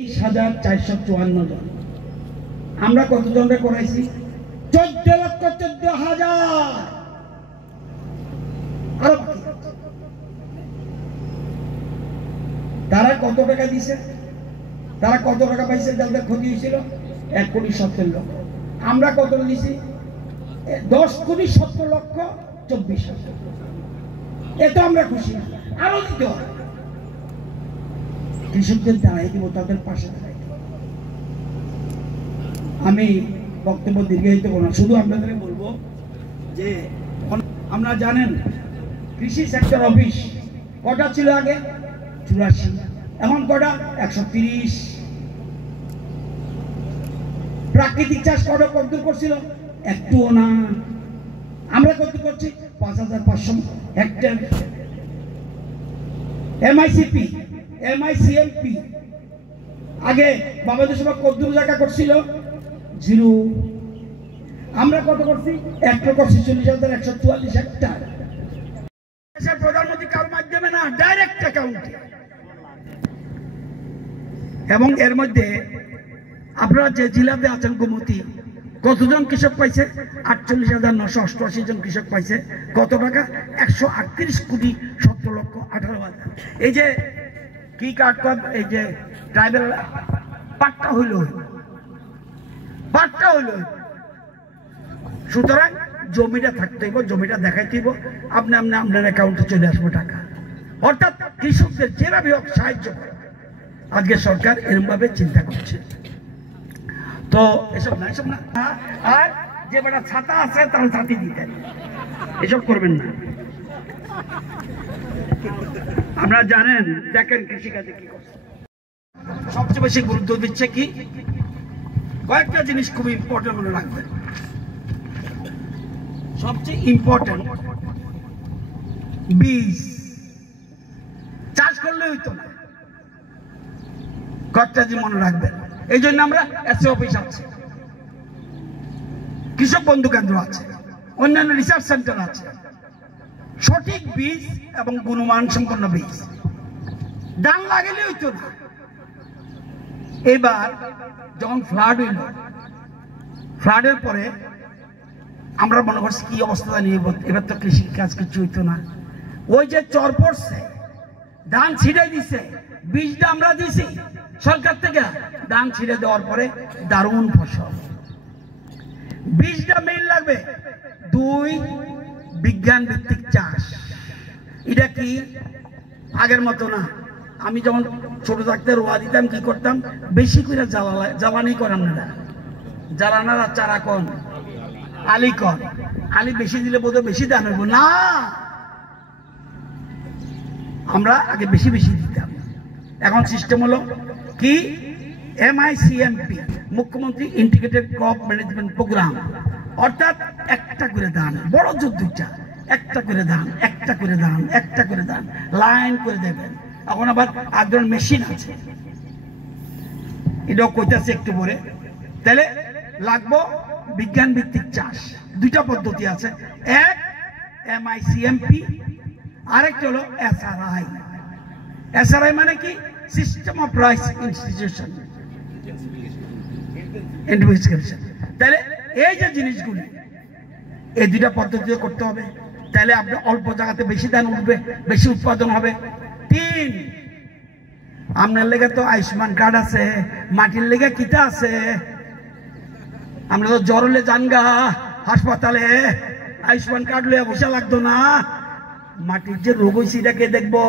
23,454 জন। আমরা কতজনকে করাইছি? 14,14,000। আরো তারা কত টাকা দিছে? তারা কত টাকা পাইছে? যাদের ক্ষতি হয়েছিল 1,70,00,000। আমরা কত দিছি? 10,70,24,000। এত আমরা খুশি না, আরো দিতে হবে। কৃষকদের দাঁড়াই দিব, তাদের পাশে দাঁড়াই দিব। আমি বক্তব্য দীর্ঘায়িত করব না, শুধু আপনাদের বলবো যে আমরা জানেন কৃষি সেক্টর অফিস কটা ছিল আগে? 84। এখন কটা? 130। প্রাকৃতিক চাষ কটা কত করছিল? একটুও না। আমরা কত করছি? 5,500 হেক্টর। এমআইসিপি, এমআইসিএমপি আগে বাংলাদেশ সভা কত জায়গা করছিল? 0। আমরা কত করছি? 1,40,144 হেক্টর। প্রধানমন্ত্রী কারোর মাধ্যমে না, ডাইরেক্ট অ্যাকাউন্টে। এবং এর মধ্যে আপনারা যে জেলাতে আছেন গোমতী, কতজন কৃষক পাইছে? 48,988 জন কৃষক পাইছে। কত টাকা? 138,70,18,000। এই যে কি কার্ড, এই যে ট্রাইবেল পাট্টা হইল, পাট্টা হইল। সুতরাং জমিটা থাকতে হইব, জমিটা দেখাইতে হইব, আপনি আপনার অ্যাকাউন্টে চলে আসবো টাকা। অর্থাৎ কৃষকদের যেভাবে হোক সাহায্য করে আজকে সরকার এরকম ভাবে চিন্তা করছে। তো এসব না, এসব না। আর যে বেটা ছাতা আছে তারা ছাতি দিতে, এসব করবেন না। আপনারা জানেন, দেখেন কৃষিকাজে কি করছে। সবচেয়ে বেশি গুরুত্ব দিচ্ছে কি? কয়েকটা জিনিস খুব ইম্পর্টেন্ট মনে রাখবেন। সবচেয়ে ইম্পর্টেন্ট বীজ। চাষ করলে হইতো না, কয়েকটা জিনিস মনে রাখবেন। এই জন্য আমরা এসএ অফিস আছে, কৃষক বন্ধু কেন্দ্র আছে, অন্যান্য রিসার্চ সেন্টার আছে। সঠিক বীজ এবং গুণমান সম্পন্ন বীজ। ধান লাগালে হইতো না। এবার যখন ফ্লাড হইল, ফ্লাডের পরে আমরা মনে করছি কি অবস্থা নিয়ে, এবার তো কৃষি কাজ কিছু হইতো না। ওই যে চর পড়ছে, ধান ছিটাই দিছে, বীজটা আমরা দিছি সরকার থেকে। ধান ছিঁড়ে দেওয়ার পরে দারুণ ফসল। বীজটা মেইন লাগবে। 2, বিজ্ঞান ভিত্তিক চাষ। এটা কি আগের মতো না। আমি যখন ছোট থাকতে রোয়া দিতাম, কি করতাম? বেশি করে জ্বালানি করাম না, জ্বালানার চারা কম, আলি কম। আলি বেশি দিলে বোধহয় বেশি দাম হইব না। আমরা আগে বেশি বেশি দিতাম। এখন সিস্টেম হলো কি? এমআইসিএমপি, মুখ্যমন্ত্রী ইন্টিগ্রেটেড ক্রপ ম্যানেজমেন্ট প্রোগ্রাম। অর্থাৎ একটা করে ধান, বড় যুদ্ধটা, একটা করে ধান, একটা করে ধান, একটা করে ধান লাইন করে দেবেন। এখন আবার একজন মেশিন আছে, এটাও কইতেছে একটু পরে। তাহলে লাগবো বিজ্ঞান ভিত্তিক চাষ। 2টা পদ্ধতি আছে, এক এমআইসিএমপি, আরেকটা হলো এসআরআই। এসআরআই মানে কি? System of rice institution investigation. তাহলে এই যে জিনিসগুলি, এই 2টা পদ্ধতিতে করতে হবে। তাহলে আপনি অল্প জায়গাতে বেশি ধান উঠবে, বেশি উৎপাদন হবে। 3, আপনার লেগে তো আয়ুষ্মান কার্ড আছে, মাটির লেগে কিটা আছে। আমরা তো জ্বর হলে জানগা হাসপাতালে, আয়ুষ্মান কার্ড লইয়া বসে লাগতো না। মাটির যে রোগ হয়েছে এটাকে দেখবো।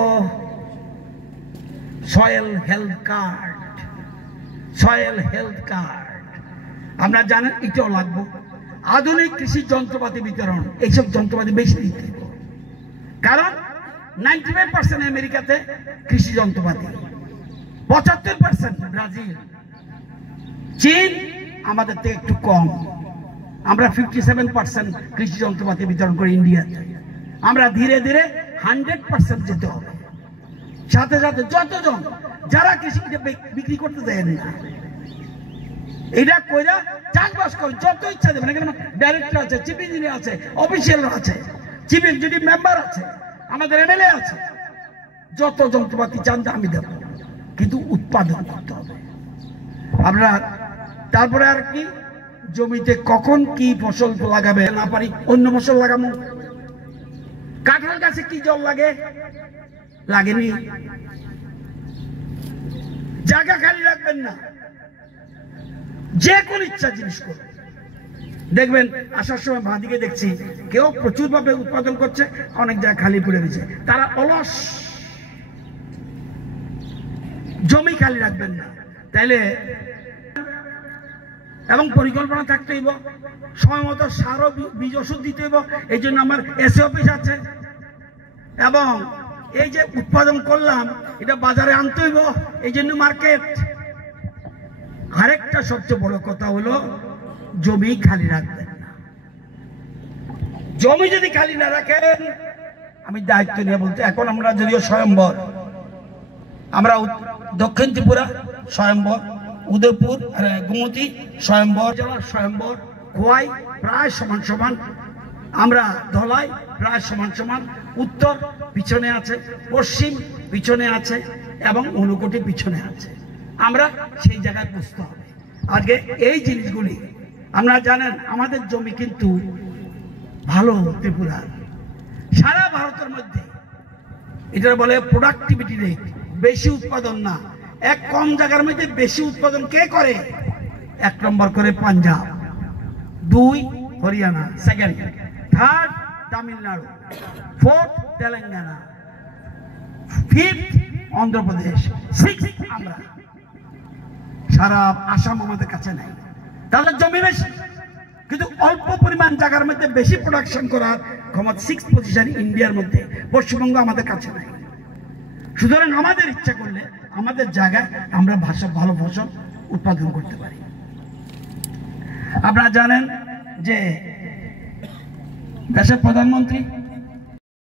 Soil health card, soil health card আমরা জানেন, এটাও লাগবে। আধুনিক কৃষি যন্ত্রপাতি বিতরণ, এইসব যন্ত্রপাতি বেশি দিতে, কারণ 95% আমেরিকাতে কৃষি যন্ত্রপাতি, 75% ব্রাজিল, চীন আমাদের থেকে একটু কম। আমরা 57% কৃষি যন্ত্রপাতি বিতরণ করি ইন্ডিয়াতে। আমরা ধীরে ধীরে 100% যেতে হবে। সাথে সাথে যতজন যারা কৃষিকে বিক্রি করতে দেয় না, এটা কইরা চাষবাস করে যত ইচ্ছা দেবেন। এখানে ডাইরেক্টর আছে, চিফ ইঞ্জিনিয়ার আছে, অফিসিয়াল আছে, চিফ এক্সিকিউটিভ মেম্বার আছে, আমাদের এমএলএ আছে। যত যন্ত্রপাতি চান আমি দেব, কিন্তু উৎপাদন করতে হবে। আপনার তারপরে আর কি জমিতে কখন কি ফসল লাগাবে না পারি অন্য ফসল লাগাবো। কাঁঠাল গাছে কি জল লাগে? লাগেনি। জায়গা খালি রাখবেন না, যে কোন ইচ্ছা জিনিস করবে। দেখবেন আসার সময় বাঁদিকে দেখছি কেউ প্রচুর ভাবে উৎপাদন করছে, অনেক জায়গা খালি পড়ে গেছে। তারা অলস। জমি খালি রাখবেন না। তাইলে এবং পরিকল্পনা থাকতে হইব, সময় মতো সার ও বীজ ওষুধ দিতে হইব। এই জন্য আমার এসি অফিস আছে, এবং এই যে উৎপাদন করলাম এটা বাজারে আনতে হইব, এই জন্য মার্কেট। আরেকটা সবচেয়ে বড় কথা হলো জমি খালি রাখবেন না। জমি যদি খালি না রাখেন, আমি দায়িত্ব নিয়ে বলতে, এখন আমরা যদিও স্বয়ম্বর, আমরা দক্ষিণ ত্রিপুরা স্বয়ম্বর, উদয়পুর গোমতী স্বয়ম্বর, জেলার স্বয়ম্বর, খোয়াই প্রায় সমান সমান, আমরা ধলাই প্রায় সমান সমান, উত্তর পিছনে আছে, পশ্চিম পিছনে আছে, এবং ঊনকোটি পিছনে আছে। আমরা সেই জায়গায় বুঝতে হবে। আজকে এই জিনিসগুলি আপনারা জানেন, আমাদের জমি কিন্তু ভালো ত্রিপুরার, সারা ভারতের মধ্যে এটা বলে প্রোডাক্টিভিটি রেট, বেশি উৎপাদন না। এক কম জায়গার মধ্যে বেশি উৎপাদন কে করে? 1 নম্বর করে পাঞ্জাব, 2 হরিয়ানা, সেকেন্ড, 3 তামিলনাড়ু, 4 তেলেঙ্গানা, 5 অন্ধ্রপ্রদেশ, 6 আমরা। সারা আসাম আমাদের কাছে নাই। তাহলে জমি বেশি, কিন্তু অল্প পরিমাণ জায়গার মধ্যে বেশি প্রোডাকশন করার ক্ষমতা 6th পজিশন ইন্ডিয়ার মধ্যে। পশ্চিমবঙ্গ আমাদের কাছে নাই। সুতরাং আমাদের ইচ্ছা করলে আমাদের জায়গায় আমরা ভালো ফসল উৎপাদন করতে পারি। আপনারা জানেন যে দেশের প্রধানমন্ত্রী